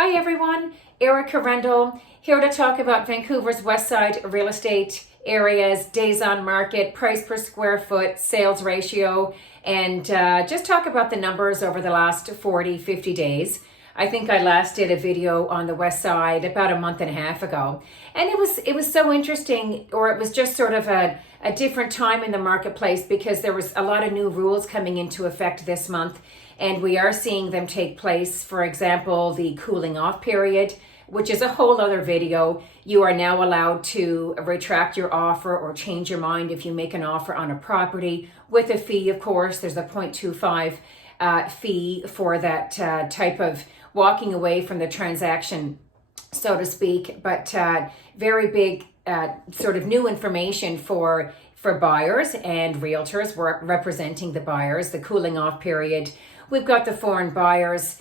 Hi everyone, Erica Rendell here to talk about Vancouver's West Side real estate areas, days on market, price per square foot, sales ratio, and just talk about the numbers over the last 40, 50 days. I think I last did a video on the West Side about a month and a half ago. And it was so interesting, or it was just sort of a different time in the marketplace because there was a lot of new rules coming into effect this month. And we are seeing them take place. For example, the cooling off period, which is a whole other video. You are now allowed to retract your offer or change your mind if you make an offer on a property with a fee, of course. There's a 0.25 fee for that type of walking away from the transaction, so to speak. But very big sort of new information for buyers and realtors. We're representing the buyers, the cooling off period. We've got the foreign buyers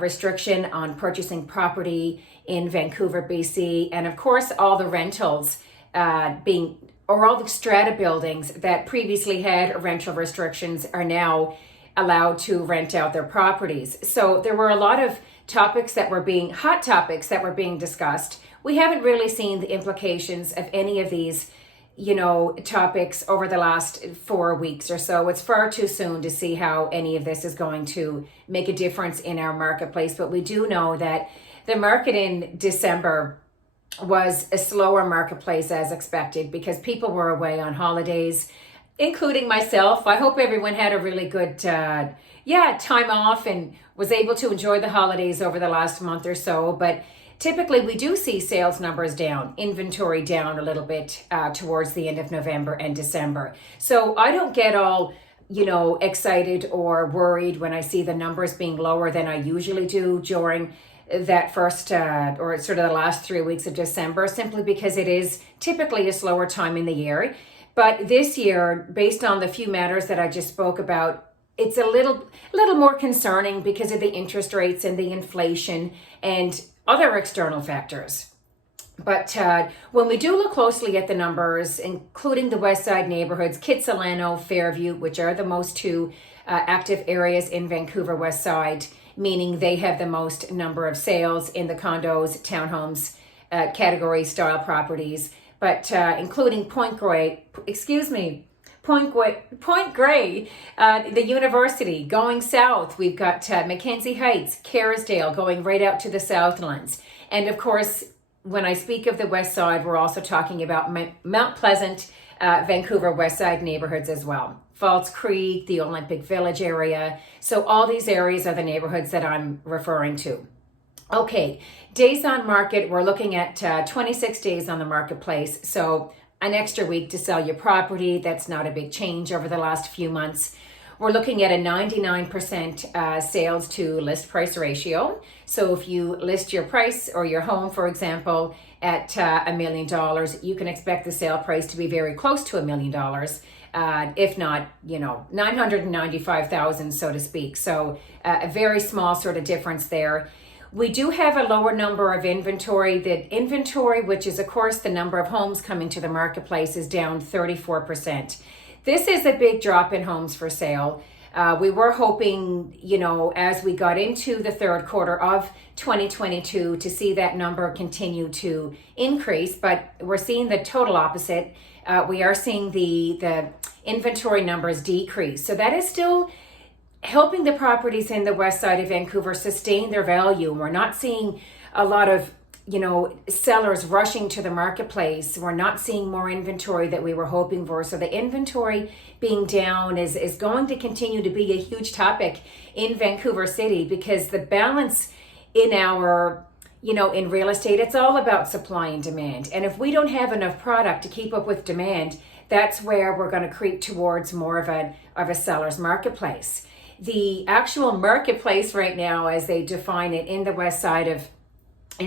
restriction on purchasing property in Vancouver, BC, and of course all the rentals all the strata buildings that previously had rental restrictions are now allowed to rent out their properties. So there were a lot of hot topics that were being discussed. We haven't really seen the implications of any of these topics over the last 4 weeks or so. It's far too soon to see how any of this is going to make a difference in our marketplace. But we do know that the market in December was a slower marketplace as expected because people were away on holidays, including myself. I hope everyone had a really good time off and was able to enjoy the holidays over the last month or so. But typically, we do see sales numbers down, inventory down a little bit towards the end of November and December. So I don't get all, excited or worried when I see the numbers being lower than I usually do during that first or sort of the last 3 weeks of December, simply because it is typically a slower time in the year. But this year, based on the few matters that I just spoke about, it's a little more concerning because of the interest rates and the inflation and other external factors. But when we do look closely at the numbers, including the West Side neighborhoods, Kitsilano, Fairview, which are the most two active areas in Vancouver West Side, meaning they have the most number of sales in the condos, townhomes, category style properties, but including Point Grey, the university going south. We've got Mackenzie Heights, Kerrisdale going right out to the Southlands. And of course, when I speak of the West Side, we're also talking about Mount Pleasant, Vancouver West Side neighborhoods as well. Falls Creek, the Olympic Village area. So all these areas are the neighborhoods that I'm referring to. Okay, days on market, we're looking at 26 days on the marketplace. So an extra week to sell your property. That's not a big change over the last few months. We're looking at a 99% sales to list price ratio. So if you list your price or your home, for example, at $1 million, you can expect the sale price to be very close to $1 million, if not, 995,000, so to speak. So a very small sort of difference there. We do have a lower number of inventory. The inventory, which is, of course, the number of homes coming to the marketplace, is down 34%. This is a big drop in homes for sale. We were hoping, as we got into the third quarter of 2022 to see that number continue to increase, but we're seeing the total opposite. We are seeing the inventory numbers decrease. So that is still helping the properties in the West Side of Vancouver sustain their value. We're not seeing a lot of, sellers rushing to the marketplace. We're not seeing more inventory that we were hoping for. So the inventory being down is going to continue to be a huge topic in Vancouver City because the balance in our, in real estate, it's all about supply and demand. And if we don't have enough product to keep up with demand, that's where we're going to creep towards more of a seller's marketplace. The actual marketplace right now, as they define it in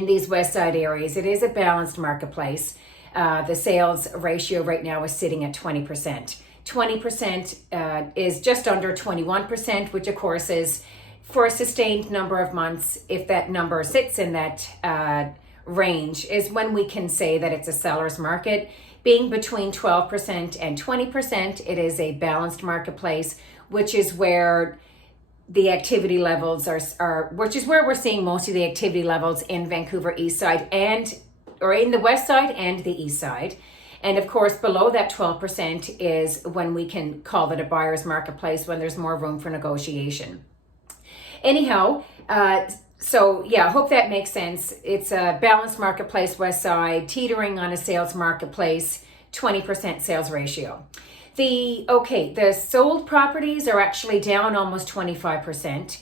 these West Side areas, it is a balanced marketplace. The sales ratio right now is sitting at 20%. 20% is just under 21%, which of course is for a sustained number of months. If that number sits in that range, is when we can say that it's a seller's market. Being between 12% and 20%, it is a balanced marketplace, which is where the activity levels are, which is where we're seeing most of the activity levels in Vancouver East Side or in the West Side and the East Side. And of course, below that 12% is when we can call it a buyer's marketplace, when there's more room for negotiation. Anyhow, so yeah, I hope that makes sense. It's a balanced marketplace, West Side, teetering on a sales marketplace, 20% sales ratio. The sold properties are actually down almost 25%.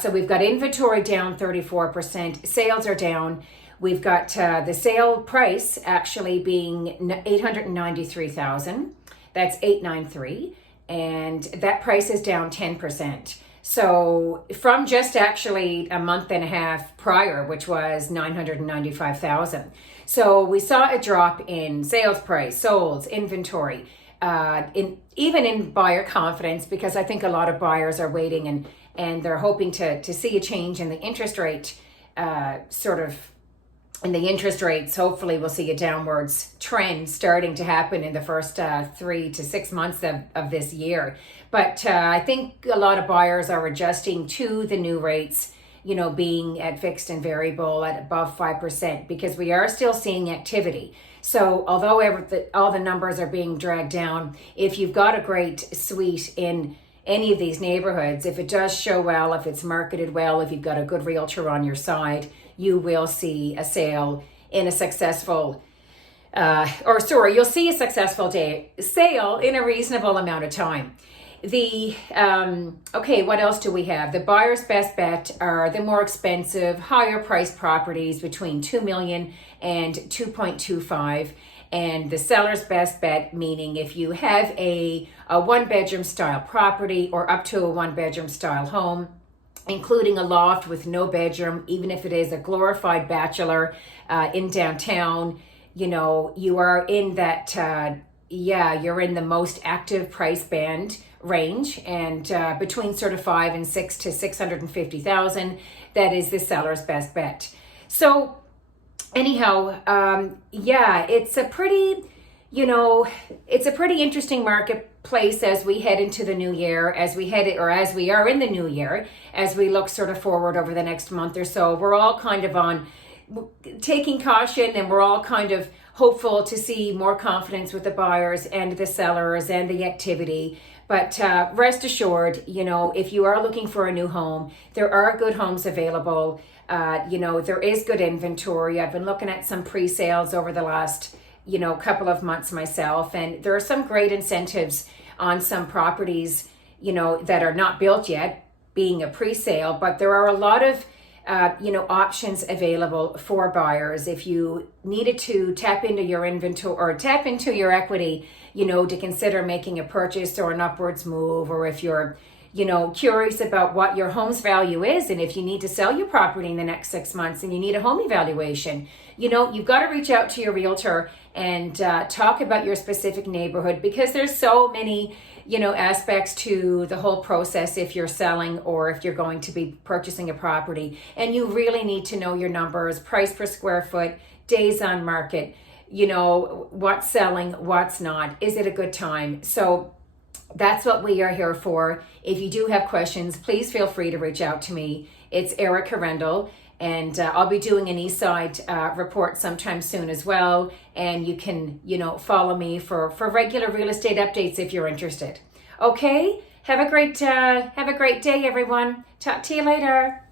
So we've got inventory down 34%. Sales are down. We've got the sale price actually being $893,000. That's $893,000, and that price is down 10%. So from just actually a month and a half prior, which was $995,000. So we saw a drop in sales price, solds, inventory, even in buyer confidence, because I think a lot of buyers are waiting and they're hoping to see a change in the interest rate, in the interest rates. Hopefully we'll see a downwards trend starting to happen in the first 3 to 6 months of this year. But I think a lot of buyers are adjusting to the new rates, being at fixed and variable at above 5%, because we are still seeing activity. So although all the numbers are being dragged down, if you've got a great suite in any of these neighborhoods, if it does show well, if it's marketed well, if you've got a good realtor on your side, you will see a sale in a successful, you'll see a successful sale in a reasonable amount of time. What else do we have? The buyer's best bet are the more expensive, higher priced properties between $2 million and $2.25. And the seller's best bet, meaning if you have a one-bedroom style property or up to a one-bedroom style home, including a loft with no bedroom, even if it is a glorified bachelor in downtown, you are in that, you're in the most active price band range, and between sort of 5 and 6 to 650,000, that is the seller's best bet. So anyhow, it's a pretty interesting marketplace as we head into the new year, as we are in the new year, as we look sort of forward over the next month or so. We're all kind of on taking caution, and we're all kind of hopeful to see more confidence with the buyers and the sellers and the activity. But rest assured, if you are looking for a new home, there are good homes available. There is good inventory. I've been looking at some pre-sales over the last, couple of months myself, and there are some great incentives on some properties, that are not built yet, being a pre-sale, but there are a lot of options available for buyers. If you needed to tap into your inventory or tap into your equity, to consider making a purchase or an upwards move, or if you're, curious about what your home's value is, and if you need to sell your property in the next 6 months and you need a home evaluation, you've got to reach out to your realtor and talk about your specific neighborhood, because there's so many, aspects to the whole process if you're selling or if you're going to be purchasing a property. And you really need to know your numbers, price per square foot, days on market, what's selling, what's not, is it a good time? So that's what we are here for. If you do have questions, please feel free to reach out to me. It's Erica Rendell, and I'll be doing an Eastside report sometime soon as well. And you can, follow me for regular real estate updates if you're interested. Okay, have a great day, everyone. Talk to you later.